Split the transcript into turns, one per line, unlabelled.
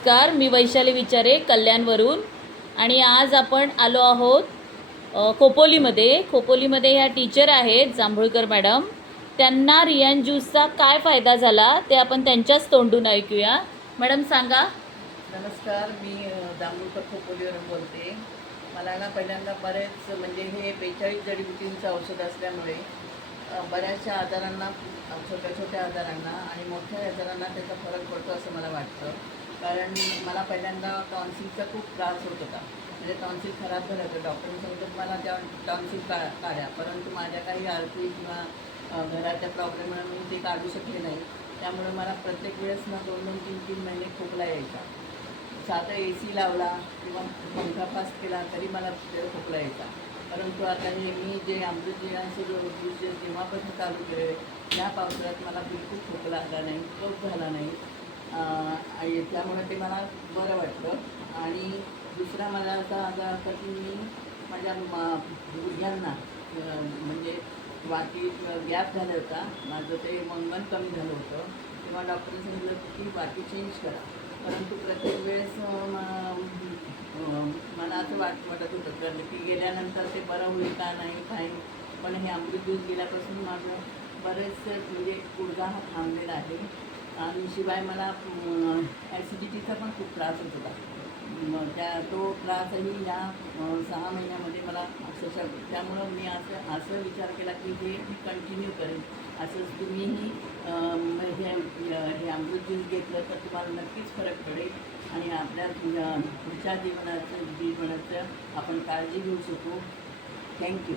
नमस्कार मी वैशाली विचारे कल्याणवरून आणि आज आपण आलो आहोत खोपोलीमध्ये. खोपोलीमध्ये ह्या टीचर आहेत जांभूळकर मॅडम. त्यांना रियान ज्यूसचा काय फायदा झाला ते आपण त्यांच्याच तोंडून ऐकूया. मॅडम सांगा.
नमस्कार मी जांभूळकर खोपोलीवरून बोलते. मला ना पहिल्यांदा बरेच म्हणजे हे बेचाळीस जडीबुटींचं औषध असल्यामुळे बऱ्याचशा आजारांना छोट्या छोट्या आजारांना आणि मोठ्या आजारांना त्याचा फरक पडतो असं मला वाटतं. कारण मला पहिल्यांदा टॉन्सिलचा खूप त्रास होत होता. म्हणजे टॉन्सिल खराब झालं होतं. डॉक्टरने सांगितलं मला त्या टॉन्सिल का काढ्या परंतु माझ्या काही आर्थिक किंवा घराच्या प्रॉब्लेममुळे मी ते काढू शकले नाही. त्यामुळे मला प्रत्येक वेळेस ना दोन दोन तीन तीन महिने खोकला यायचा. साधा ए सी लावला किंवा पंखा पास केला तरी मला खोकला यायचा. परंतु आता हे मी जे अमृतजीवांचे जो ज्यूस जे जेव्हापासून चालू केले या पावसाळ्यात मला बिलकुल खोकला आला नाही कफ झाला नाही. त्यामुळे ते मला बरं वाटलं. आणि दुसरा मला असा आजार होता की मी माझ्या मा- गुडघ्यांना म्हणजे वाटीत गॅप झाला होता. माझं ते मंगन कमी झालं होतं. तेव्हा डॉक्टरने सांगितलं की वाटी चेंज करा. परंतु प्रत्येक वेळेस मला असं वाट वाटत होतं. कारण की गेल्यानंतर ते बरं होईल का नाही काही पण हे अमृत दूध गेल्यापासून माझं बरेच म्हणजे गुडघा हा थांबलेला आहे. आणि शिवाय मला ॲसिडिटीचा पण खूप त्रास होत होता. मग त्या तो त्रासही या सहा महिन्यामध्ये मला अक्षरशः त्यामुळं मी असं असं विचार केला की हे मी कंटिन्यू करेन. असंच तुम्हीही हे हे अमृत ज्यूस घेतलं तर तुम्हाला नक्कीच फरक पडेल. आणि आपल्या पुढच्या जीवनाचं जीवनाचं आपण काळजी घेऊ शकू. थँक्यू